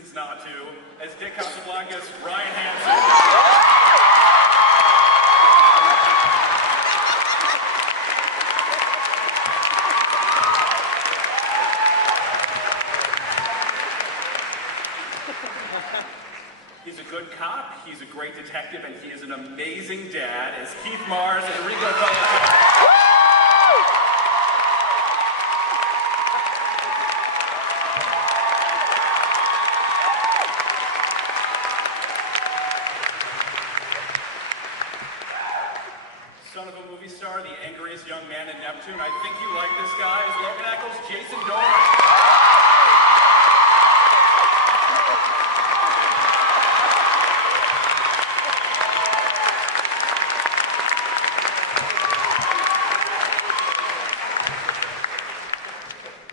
reasons not to, as Dick Casablancas, Ryan Hansen. He's a good cop, he's a great detective, and he is an amazing dad as Keith Mars and Enrico Colantoni. Son of a movie star, the angriest young man in Neptune. I think you like this guy, is Logan Eccles, Jason Dorn.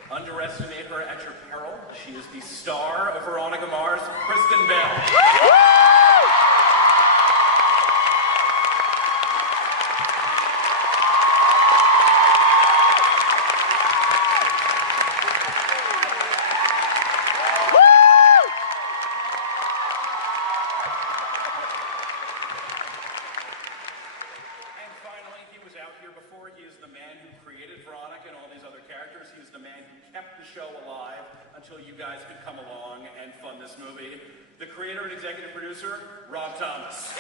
Underestimate her at your peril. She is the star of Veronica Mars, Kristen Bell. He is the man who created Veronica and all these other characters. He is the man who kept the show alive until you guys could come along and fund this movie. The creator and executive producer, Rob Thomas.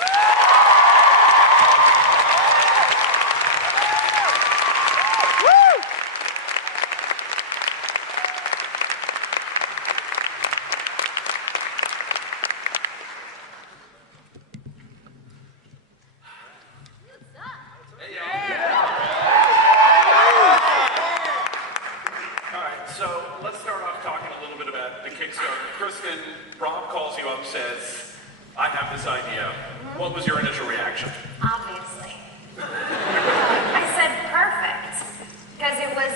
So let's start off talking a little bit about the Kickstarter. Kristen, Rob calls you up, says, I have this idea. What was your initial reaction? Obviously. I said perfect. Because it was,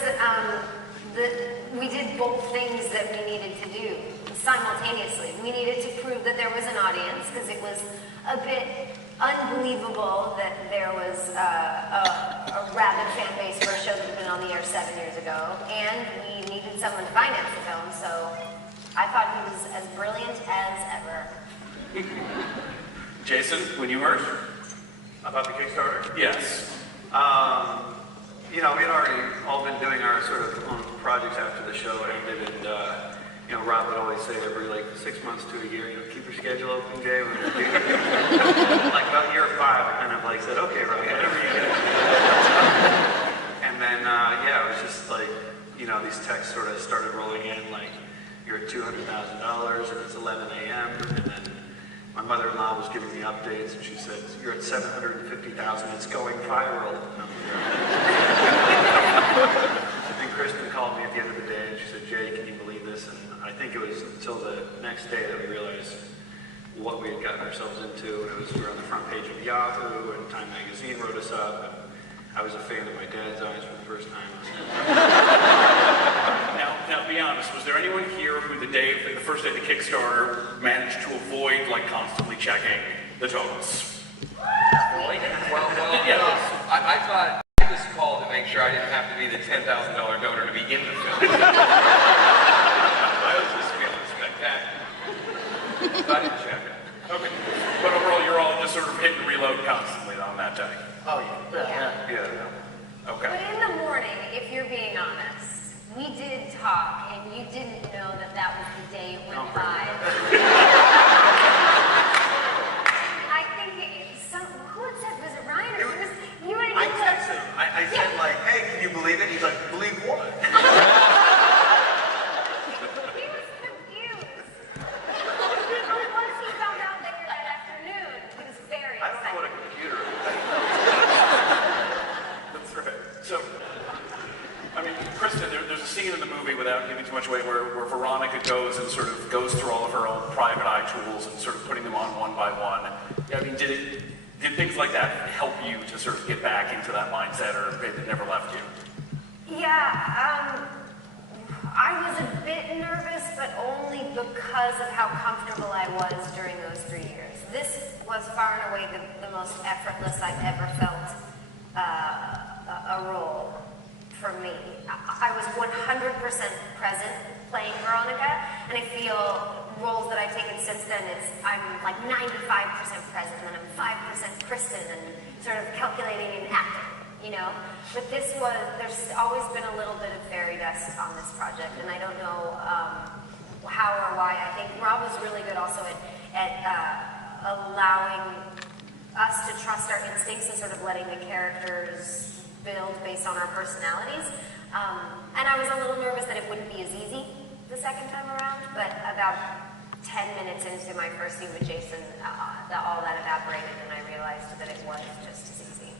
we did both things that we needed to do simultaneously. We needed to prove that there was an audience, because it was a bit unbelievable that there was a rabid fan base for a show that had been on the air 7 years ago, and we needed someone to finance the film, so I thought he was as brilliant as ever. Jason, when you heard about the Kickstarter? Yes. You know, we had already all been doing our sort of own projects after the show ended, and you know, Rob would always say every like 6 months to a year, you know, keep your schedule open, Jay. Like about year 5, I kind of like said, okay, Rob, whatever you do. And then, yeah, it was just like, you know, these texts sort of started rolling in, like, you're at $200,000 and it's 11 a.m. And then my mother-in-law was giving me updates, and she said, you're at 750,000, it's going viral. And Kristen called me at the end of the day, and she said, Jay, can you believe this? And I think it was until the next day that we realized what we had gotten ourselves into. And it was, we were on the front page of Yahoo, and Time Magazine wrote us up. And I was a fan of my dad's eyes for the first time. Now, be honest, was there anyone here who the first day of the Kickstarter managed to avoid, like, constantly checking the totals? Well, yeah. I thought I was called to make sure I didn't have to be the $10,000 donor to be in the film. I was just feeling spectacular. So I didn't check it. Okay. But overall, you're all just sort of hit and reload constantly on that day. Oh, yeah. Okay. But in the morning, if you're being honest, we did talk, and you didn't know that that was the day it went live. I think who had said, was it Ryan? Or was you and I texted him. I said, like, hey, can you believe it? He's like, believe what? He was confused. And once he found out later that afternoon, he was very excited. I don't know what a computer is. That's right. So, I mean, Kristen, there's a scene in the movie, without giving too much away, where Veronica goes and sort of goes through all of her own private eye tools and sort of putting them on one by one. I mean, did things like that help you to sort of get back into that mindset, or it never left you? Yeah, I was a bit nervous, but only because of how comfortable I was during those 3 years. This was far and away the most effortless I've ever felt a role for me. I was 100% present playing Veronica, And I feel roles that I've taken since then, I'm like 95% present, and I'm 5% Kristen, and sort of calculating and acting, you know? But there's always been a little bit of fairy dust on this project, and I don't know how or why. I think Rob was really good also at allowing us to trust our instincts and sort of letting the characters build based on our personalities. And I was a little nervous that it wouldn't be as easy the second time around, but about 10 minutes into my first scene with Jason, all that evaporated, and I realized that it was just as easy.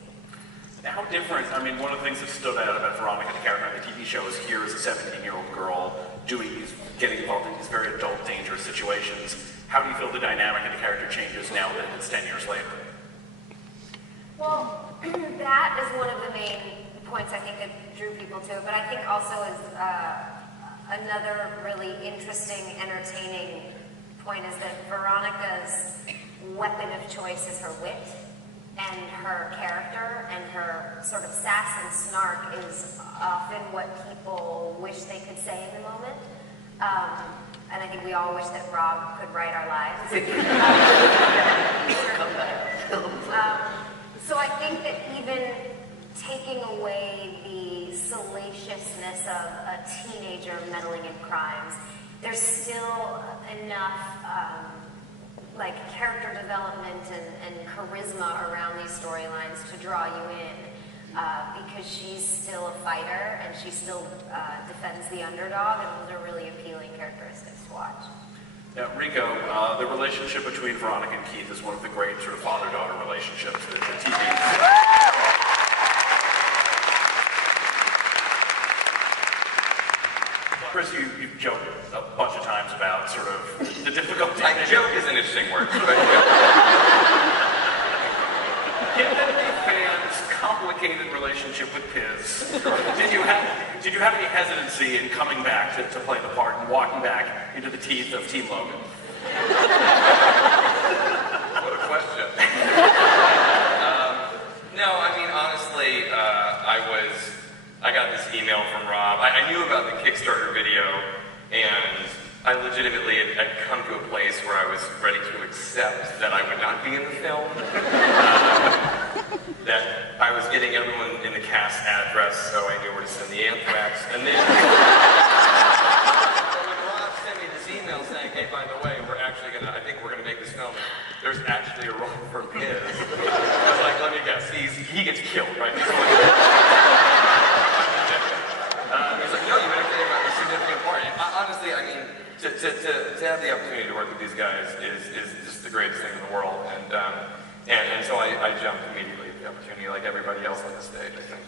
Now, how different, I mean, one of the things that stood out about Veronica, the character on the TV show, is here as a 17-year-old girl getting involved in these very adult, dangerous situations. How do you feel the dynamic of the character changes now that it's 10 years later? Well, that is one of the main points I think that drew people to it, but I think also is another really interesting, entertaining point is that Veronica's weapon of choice is her wit, and her character and her sort of sass and snark is often what people wish they could say in the moment. And I think we all wish that Rob could write our lives. So I think that even taking away the salaciousness of a teenager meddling in crimes, there's still enough like character development and charisma around these storylines to draw you in, because she's still a fighter and she still defends the underdog, and those are really appealing characteristics to watch. Now, Rico, the relationship between Veronica and Keith is one of the great sort of father-daughter relationships that the TV. Chris, you've joked a bunch of times about sort of the difficulty. Joke is an interesting word, but given the fans' complicated relationship with Piz, did you have any hesitancy in coming back to play the part and walking back into the teeth of Team Logan? what a question. No, I mean, honestly, I got this email from Rob. I knew about the Kickstarter video, and I legitimately had come to a place where I was ready to accept that I would not be in the film. That I was getting everyone in the cast address, so I knew where to send the anthrax. And then when Rob sent me this email saying, hey, by the way, I think we're gonna make this film. There's actually a role for Piz. I was like, let me guess, he gets killed, right? He's like, no, you actually have a significant part. Honestly, I mean, to have the opportunity to work with these guys is just the greatest thing in the world. And so I jumped immediately at the opportunity, like everybody else on the stage, I think.